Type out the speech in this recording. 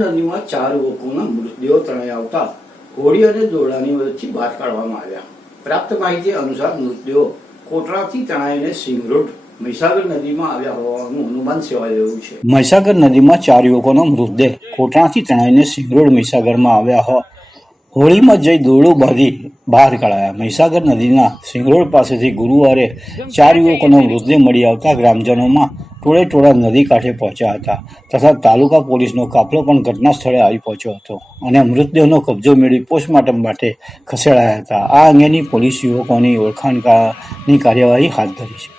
નદીમાં 4 યુવકોના મૃતદેહો તણાઈ આવતા હોડી અને દોરડાની મદદથી બહાર કાઢવામાં આવ્યા। પ્રાપ્ત માહિતી અનુસાર મૃતદેહો કોટરાથી તણાઈને સિંગરોડ મહીસાગર નદીમાં આવ્યા હોવાનું અનુમાન સેવાઈ રહ્યું છે। મહીસાગર નદીમાં 4 યુવકોનો મૃતદેહ કોટરાથી તણાઈને સિંગરોડ મહીસાગરમાં આવ્યા હોળીમાં જઈ દોરડું બાંધી બહાર કાઢાયા। મહીસાગર નદીના સિંગરોડ પાસેથી ગુરુવારે 4 યુવકોનો મૃતદેહ મળી આવતા ગ્રામજનોમાં ટોળે ટોળા નદી કાંઠે પહોંચ્યા હતા તથા તાલુકા પોલીસનો કાફલો પણ ઘટના સ્થળે આવી પહોંચ્યો હતો અને મૃતદેહનો કબજો મેળવી પોસ્ટમોર્ટમ માટે ખસેડાયા હતા। આ અંગેની પોલીસ યુવકોની ઓળખાણની કાર્યવાહી હાથ ધરી છે।